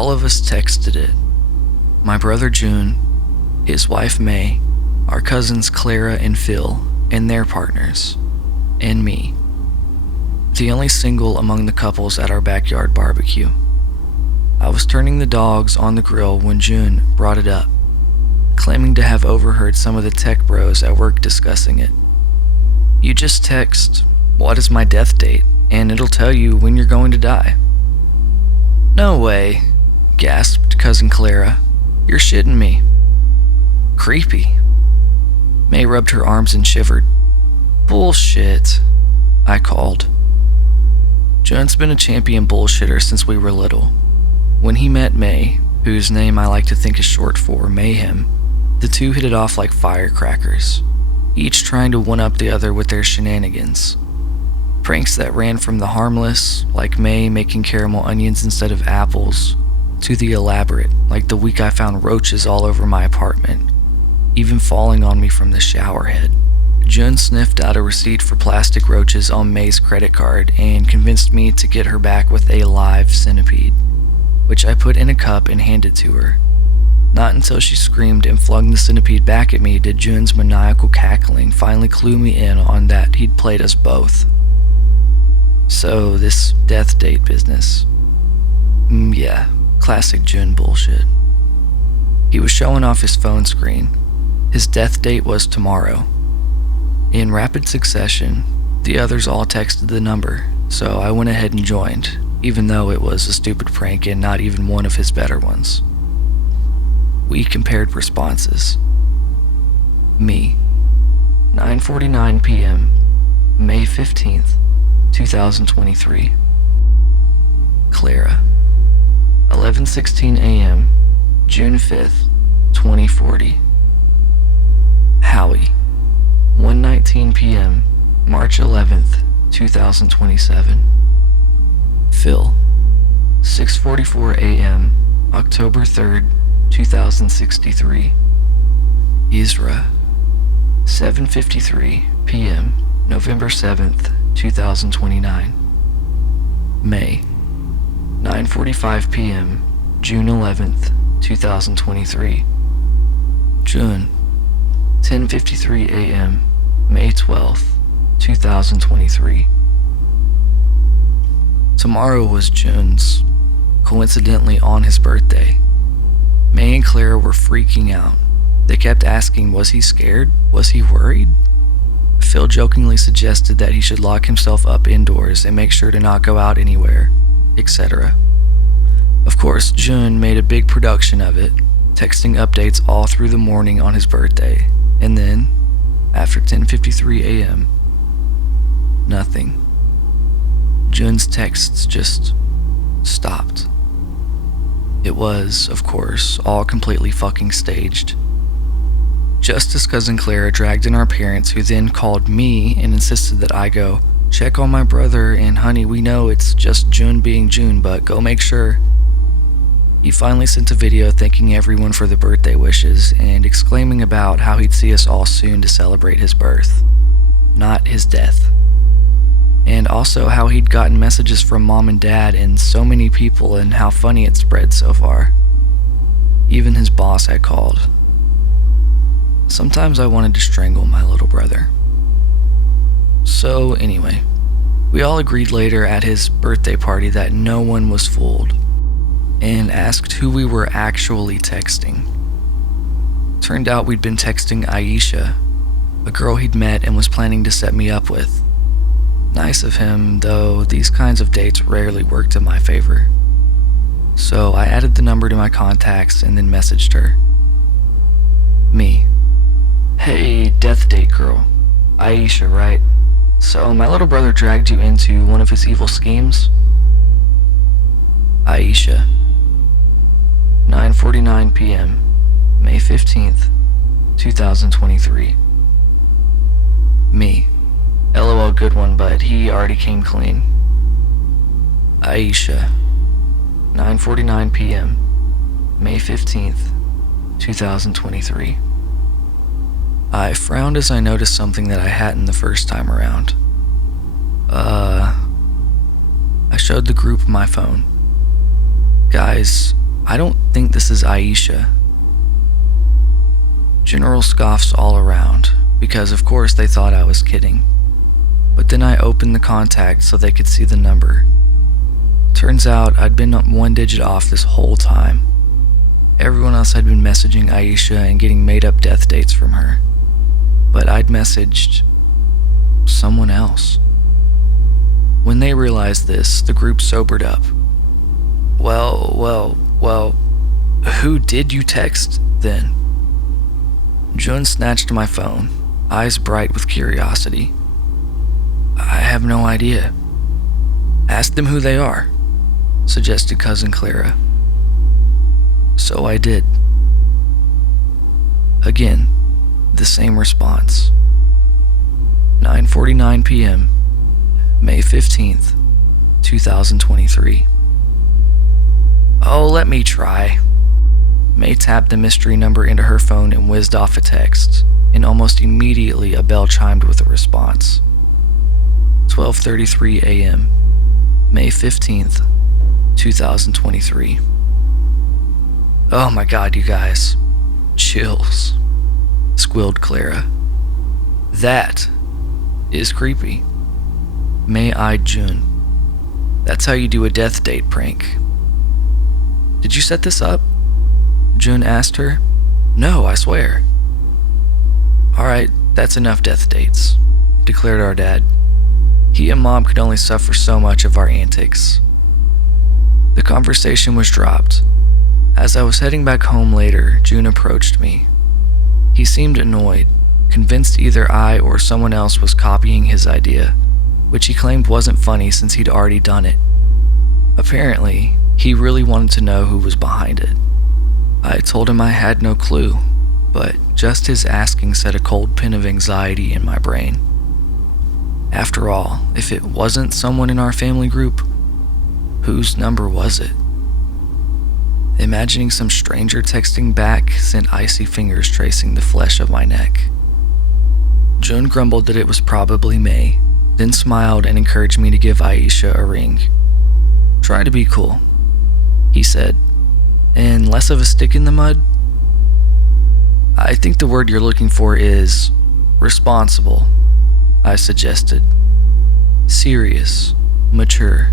All of us texted it. My brother June, his wife May, our cousins Clara and Phil, and their partners, and me. The only single among the couples at our backyard barbecue. I was turning the dogs on the grill when June brought it up, claiming to have overheard some of the tech bros at work discussing it. You just text, "What is my death date?" and it'll tell you when you're going to die. No way, gasped Cousin Clara. You're shitting me. Creepy. May rubbed her arms and shivered. Bullshit, I called. June's been a champion bullshitter since we were little. When he met May, whose name I like to think is short for Mayhem, the two hit it off like firecrackers, each trying to one-up the other with their shenanigans. Pranks that ran from the harmless, like May making caramel onions instead of apples, to the elaborate, like the week I found roaches all over my apartment, even falling on me from the shower head. June sniffed out a receipt for plastic roaches on May's credit card and convinced me to get her back with a live centipede, which I put in a cup and handed to her. Not until she screamed and flung the centipede back at me did June's maniacal cackling finally clue me in on that he'd played us both. So, this death date business. Yeah, classic June bullshit. He was showing off his phone screen. His death date was tomorrow. In rapid succession, the others all texted the number, so I went ahead and joined, even though it was a stupid prank and not even one of his better ones. We compared responses. Me, 9:49 p.m., May 15th, 2023. Clara, 11:16 a.m., June 5th, 2040. Howie, 1:19 p.m., March 11th, 2027. Phil, 6:44 a.m., October 3rd, 2063. Isra, 7:53 p.m., November 7th, 2029. May, 9:45 p.m., June 11th, 2023. June, 10:53 a.m., May 12th, 2023. Tomorrow was June's, coincidentally on his birthday. May and Clara were freaking out. They kept asking, was he scared? Was he worried? Phil jokingly suggested that he should lock himself up indoors and make sure to not go out anywhere, etc. Of course, June made a big production of it, texting updates all through the morning on his birthday, and then, after 10:53 a.m., nothing. June's texts just stopped. It was, of course, all completely fucking staged. Just as Cousin Clara dragged in our parents, who then called me and insisted that I go, check on my brother, and honey, we know it's just June being June, but go make sure. He finally sent a video thanking everyone for the birthday wishes and exclaiming about how he'd see us all soon to celebrate his birth, not his death. And also how he'd gotten messages from Mom and Dad and so many people and how funny it spread so far. Even his boss had called. Sometimes I wanted to strangle my little brother. So anyway, we all agreed later at his birthday party that no one was fooled, and asked who we were actually texting. Turned out we'd been texting Aisha, a girl he'd met and was planning to set me up with. Nice of him, though these kinds of dates rarely worked in my favor. So I added the number to my contacts and then messaged her. Me. Hey, death date girl. Aisha, right? So my little brother dragged you into one of his evil schemes? Aisha. 9:49 p.m., May 15th, 2023. Me. LOL, good one, but he already came clean. Aisha. 9:49 p.m., May 15th, 2023. I frowned as I noticed something that I hadn't the first time around. I showed the group my phone. Guys, I don't think this is Aisha. General scoffs all around, because of course they thought I was kidding. But then I opened the contact so they could see the number. Turns out I'd been one digit off this whole time. Everyone else had been messaging Aisha and getting made up death dates from her. But I'd messaged someone else. When they realized this, the group sobered up. Well, who did you text then? June snatched my phone, eyes bright with curiosity. I have no idea. Ask them who they are, suggested Cousin Clara. So I did. Again, the same response. 9:49 p.m., May 15th, 2023. Oh, let me try. May tapped the mystery number into her phone and whizzed off a text, and almost immediately a bell chimed with a response. 12:33 a.m., May 15th, 2023. Oh my god, you guys. Chills, squealed Clara. That is creepy. 𝖋𝖚𝖙𝖚. That's how you do a death date prank. Did you set this up? June asked her. No, I swear. Alright, that's enough death dates, declared our dad. He and Mom could only suffer so much of our antics. The conversation was dropped. As I was heading back home later, June approached me. He seemed annoyed, convinced either I or someone else was copying his idea, which he claimed wasn't funny since he'd already done it. Apparently, he really wanted to know who was behind it. I told him I had no clue, but just his asking set a cold pin of anxiety in my brain. After all, if it wasn't someone in our family group, whose number was it? Imagining some stranger texting back sent icy fingers tracing the flesh of my neck. June grumbled that it was probably May, then smiled and encouraged me to give Aisha a ring. Try to be cool, he said, and less of a stick in the mud. I think the word you're looking for is responsible, I suggested. Serious, mature.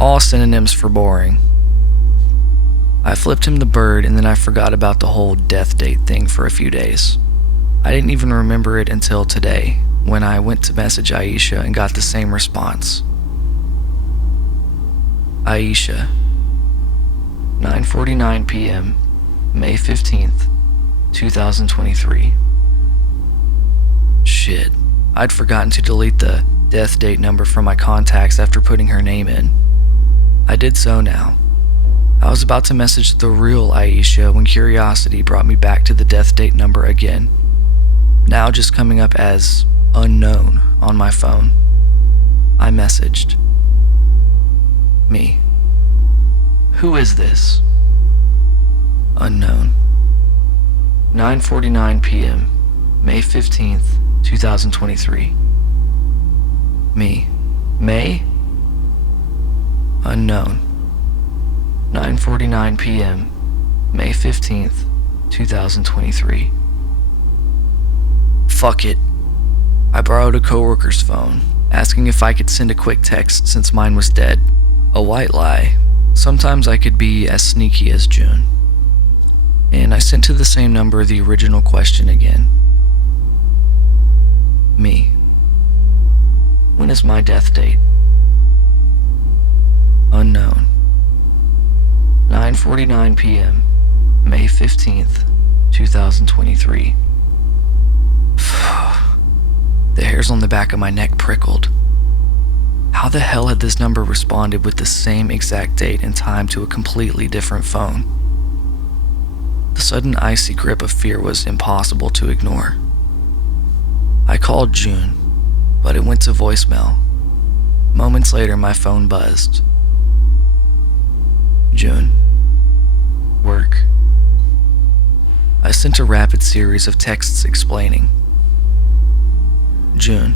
All synonyms for boring. I flipped him the bird and then I forgot about the whole death date thing for a few days. I didn't even remember it until today, when I went to message Aisha and got the same response. Aisha. 9:49 p.m., May 15th, 2023. Shit, I'd forgotten to delete the death date number from my contacts after putting her name in. I did so now. I was about to message the real Aisha when curiosity brought me back to the death date number again, now just coming up as unknown on my phone. I messaged. Me. Who is this? Unknown. 9:49 p.m., May 15th, 2023. Me. May? Unknown. 9:49 p.m., May 15th, 2023. Fuck it. I borrowed a coworker's phone, asking if I could send a quick text since mine was dead. A white lie. Sometimes I could be as sneaky as June. And I sent to the same number the original question again. Me. When is my death date? Unknown. 9:49 p.m., May 15th, 2023. The hairs on the back of my neck prickled. How the hell had this number responded with the same exact date and time to a completely different phone? The sudden icy grip of fear was impossible to ignore. I called June, but it went to voicemail. Moments later, my phone buzzed. June. Work. I sent a rapid series of texts explaining. June.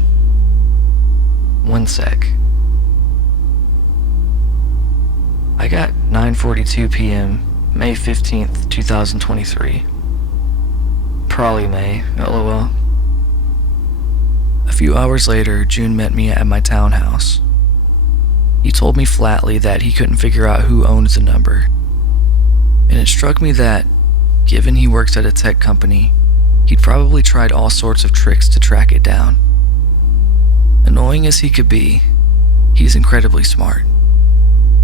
One sec. I got 9:42 p.m., May 15th, 2023. Probably May, lol. A few hours later, June met me at my townhouse. He told me flatly that he couldn't figure out who owned the number. And it struck me that, given he works at a tech company, he'd probably tried all sorts of tricks to track it down. Annoying as he could be, he's incredibly smart.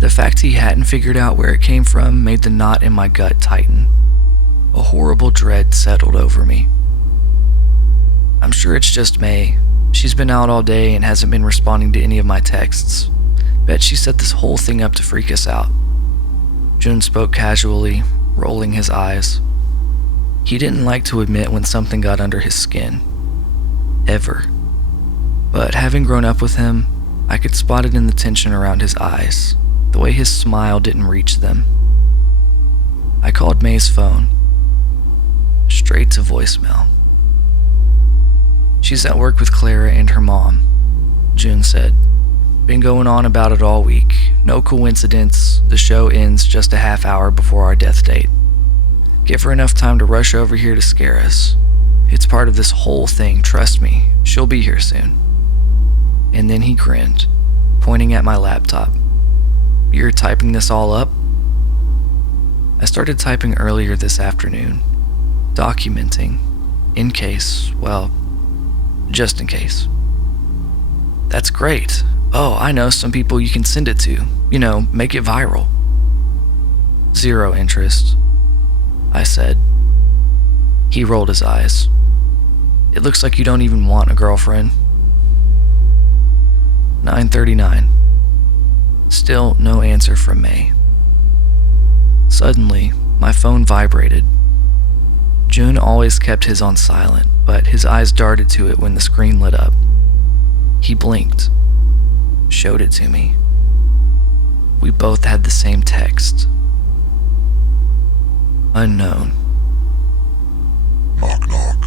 The fact he hadn't figured out where it came from made the knot in my gut tighten. A horrible dread settled over me. I'm sure it's just May. She's been out all day and hasn't been responding to any of my texts. Bet she set this whole thing up to freak us out. Jun spoke casually, rolling his eyes. He didn't like to admit when something got under his skin. Ever. But having grown up with him, I could spot it in the tension around his eyes, the way his smile didn't reach them. I called May's phone. Straight to voicemail. She's at work with Clara and her mom, June said. Been going on about it all week. No coincidence, the show ends just a half hour before our death date. Give her enough time to rush over here to scare us. It's part of this whole thing, trust me. She'll be here soon. And then he grinned, pointing at my laptop. You're typing this all up? I started typing earlier this afternoon, documenting, in case, well, just in case. That's great. Oh, I know some people you can send it to. You know, make it viral. Zero interest, I said. He rolled his eyes. It looks like you don't even want a girlfriend. 9:39. Still no answer from May. Suddenly, my phone vibrated. Jun always kept his on silent, but his eyes darted to it when the screen lit up. He blinked, showed it to me. We both had the same text. Unknown. Knock, knock.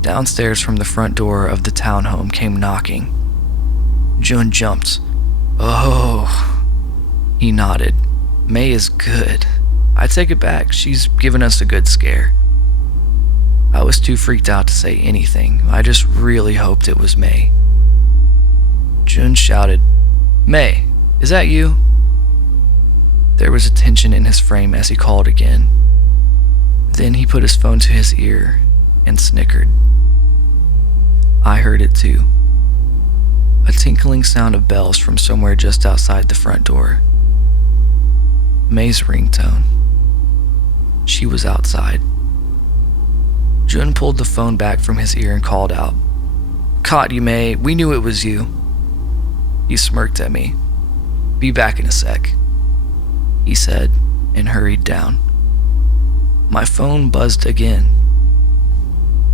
Downstairs from the front door of the townhome came knocking. Jun jumped. Oh. He nodded. May is good. I take it back. She's given us a good scare. I was too freaked out to say anything. I just really hoped it was May. Jun shouted, May, is that you? There was a tension in his frame as he called again. Then he put his phone to his ear and snickered. I heard it too. A tinkling sound of bells from somewhere just outside the front door. May's ringtone. She was outside. Jun pulled the phone back from his ear and called out, Caught you, May. We knew it was you. He smirked at me. Be back in a sec, he said, and hurried down. My phone buzzed again.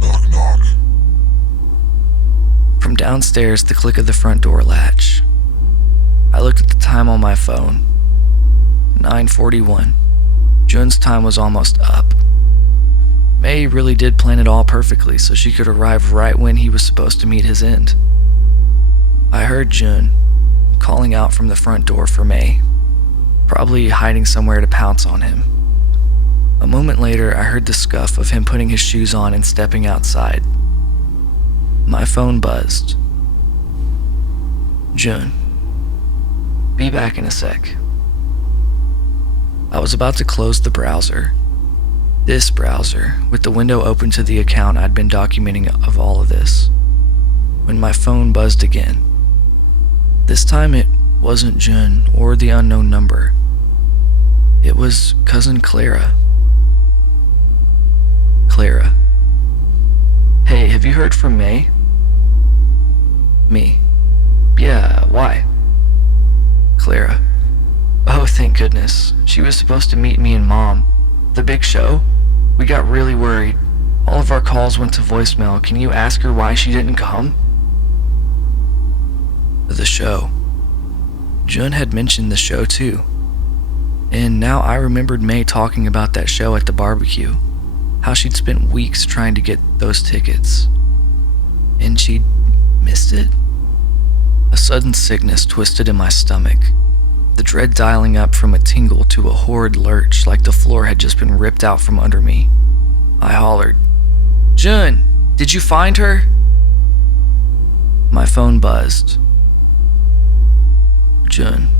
Knock, knock. From downstairs, the click of the front door latch. I looked at the time on my phone. 9:41. Jun's time was almost up. May really did plan it all perfectly so she could arrive right when he was supposed to meet his end. I heard Jun calling out from the front door for May, probably hiding somewhere to pounce on him. A moment later, I heard the scuff of him putting his shoes on and stepping outside. My phone buzzed. Jun, be back in a sec. I was about to close the browser. This browser, with the window open to the account I'd been documenting of all of this, when my phone buzzed again. This time it wasn't Jun or the unknown number. It was cousin Clara. Clara. Hey, have you heard from May? Me. Yeah, why? Clara. Oh, thank goodness. She was supposed to meet me and Mom. The big show? We got really worried. All of our calls went to voicemail. Can you ask her why she didn't come? The show. Jun had mentioned the show too. And now I remembered May talking about that show at the barbecue. How she'd spent weeks trying to get those tickets. And she'd missed it? A sudden sickness twisted in my stomach. the dread dialing up from a tingle to a horrid lurch like the floor had just been ripped out from under me. I hollered, "June, did you find her?" My phone buzzed. June.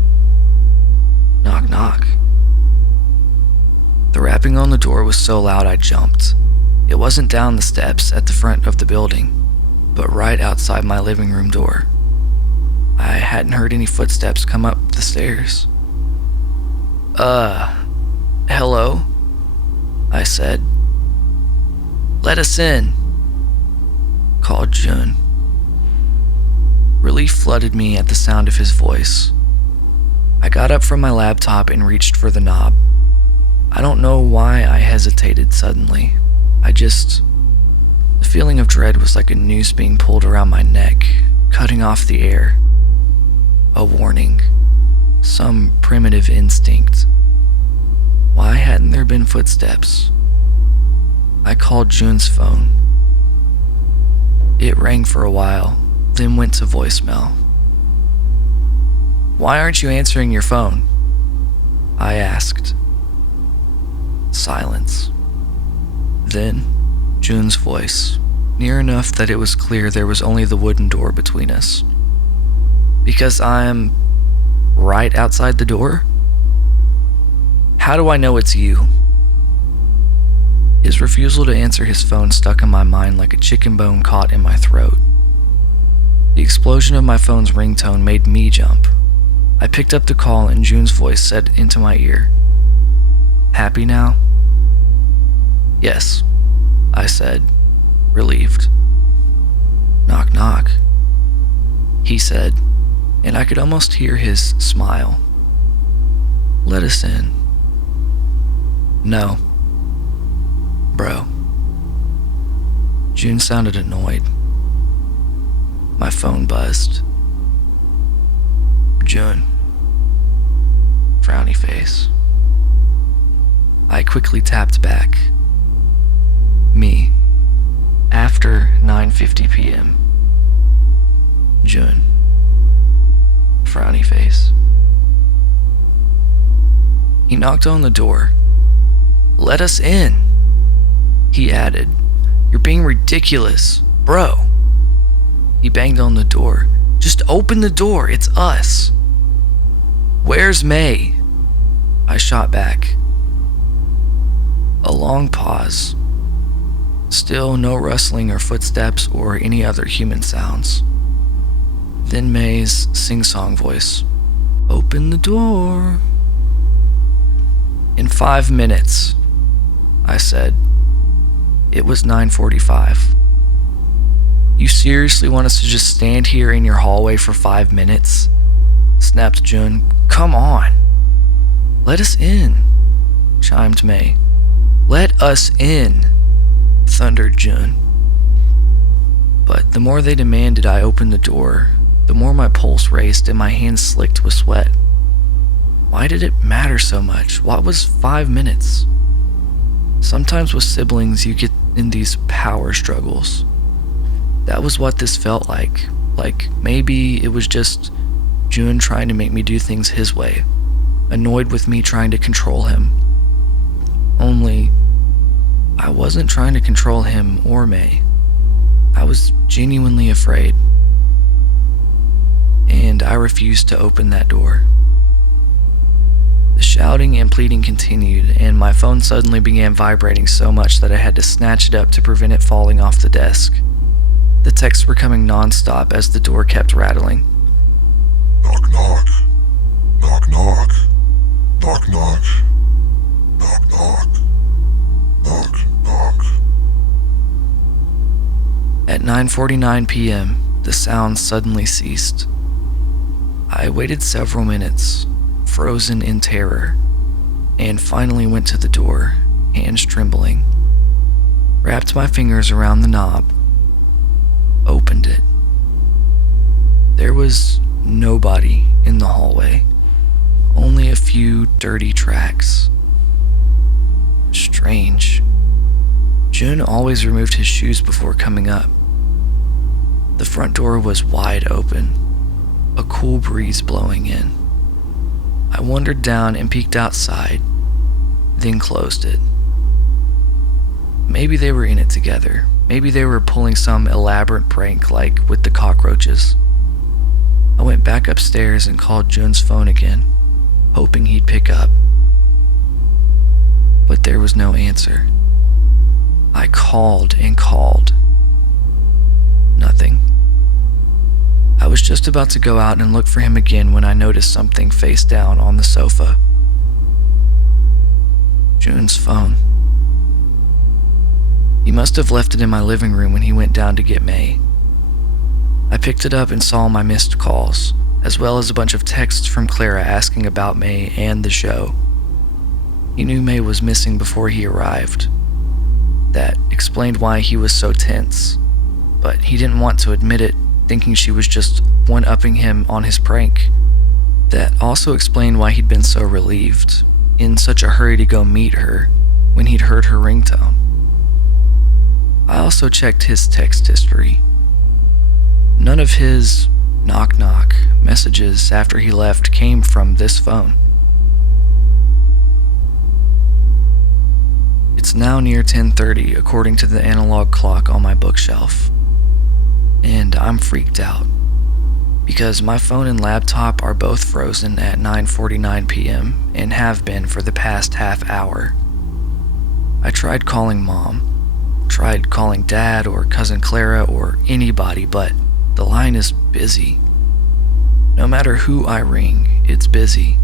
Knock, knock. The rapping on the door was so loud I jumped. It wasn't down the steps at the front of the building, but right outside my living room door. I hadn't heard any footsteps come up the stairs. Hello?" I said. "Let us in," called June. Relief flooded me at the sound of his voice. I got up from my laptop and reached for the knob. I don't know why I hesitated suddenly. The feeling of dread was like a noose being pulled around my neck, cutting off the air. A warning. Some primitive instinct. Why hadn't there been footsteps? I called June's phone. It rang for a while, then went to voicemail. "Why aren't you answering your phone?" I asked. Silence. Then, June's voice, near enough that it was clear there was only the wooden door between us. "Because I'm right outside the door? How do I know it's you?" His refusal to answer his phone stuck in my mind like a chicken bone caught in my throat. The explosion of my phone's ringtone made me jump. I picked up the call and June's voice said into my ear, "Happy now?" "Yes," I said, relieved. "Knock, knock," he said, and I could almost hear his smile. "Let us in." "No. Bro." June sounded annoyed. My phone buzzed. "June." Frowny face. I quickly tapped back. "Me. After 9:50 p.m. June." Frowny face. He knocked on the door. "Let us in," he added. "You're being ridiculous, bro." He banged on the door. "Just open the door, it's us." "Where's May?" I shot back. A long pause. Still no rustling or footsteps or any other human sounds. Then May's sing-song voice. "Open the door." "In 5 minutes," I said. It was 9:45. "You seriously want us to just stand here in your hallway for 5 minutes?" snapped June. "Come on." "Let us in," chimed May. "Let us in," thundered June. But the more they demanded I open the door, the more my pulse raced and my hands slicked with sweat. Why did it matter so much? What was 5 minutes? Sometimes with siblings you get in these power struggles. That was what this felt like. Like maybe it was just June trying to make me do things his way, annoyed with me trying to control him. Only, I wasn't trying to control him or May. I was genuinely afraid. And I refused to open that door. The shouting and pleading continued, and my phone suddenly began vibrating so much that I had to snatch it up to prevent it falling off the desk. The texts were coming non-stop as the door kept rattling. Knock, knock. Knock, knock. Knock, knock. Knock, knock. Knock, knock. At 9:49 p.m., the sounds suddenly ceased. I waited several minutes, frozen in terror, and finally went to the door, hands trembling, wrapped my fingers around the knob, opened it. There was nobody in the hallway, only a few dirty tracks. Strange. June always removed his shoes before coming up. The front door was wide open, a cool breeze blowing in. I wandered down and peeked outside, then closed it. Maybe they were in it together. Maybe they were pulling some elaborate prank like with the cockroaches. I went back upstairs and called Jun's phone again, hoping he'd pick up. But there was no answer. I called and called. Nothing. I was just about to go out and look for him again when I noticed something face down on the sofa. Jun's phone. He must have left it in my living room when he went down to get May. I picked it up and saw my missed calls, as well as a bunch of texts from Clara asking about May and the show. He knew May was missing before he arrived. That explained why he was so tense, but he didn't want to admit it, thinking she was just one-upping him on his prank. That also explained why he'd been so relieved, in such a hurry to go meet her, when he'd heard her ringtone. I also checked his text history. None of his knock-knock messages after he left came from this phone. It's now near 10:30 according to the analog clock on my bookshelf, and I'm freaked out because my phone and laptop are both frozen at 9:49 p.m. and have been for the past half hour. I tried calling Mom, tried calling Dad or Cousin Clara or anybody, but the line is busy. No matter who I ring, it's busy.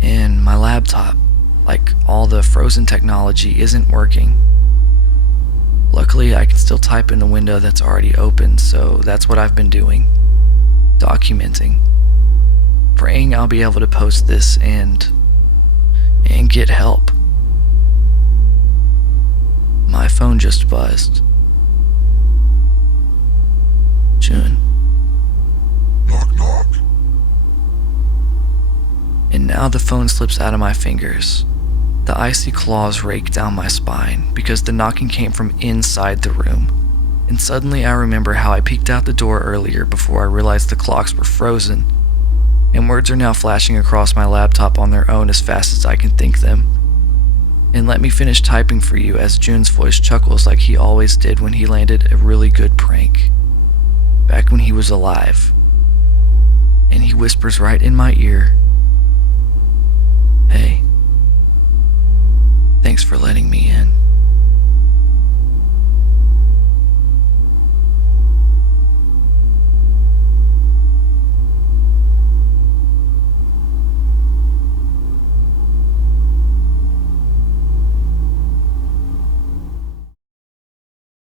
And my laptop, like all the frozen technology, isn't working. Luckily, I can still type in the window that's already open, so that's what I've been doing. Documenting. Praying I'll be able to post this and get help. My phone just buzzed. June. Knock, knock. And now the phone slips out of my fingers. The icy claws rake down my spine because the knocking came from inside the room. And suddenly I remember how I peeked out the door earlier before I realized the clocks were frozen. And words are now flashing across my laptop on their own as fast as I can think them. And let me finish typing for you as Jun's voice chuckles like he always did when he landed a really good prank. Back when he was alive. And he whispers right in my ear, "Hey, thanks for letting me in."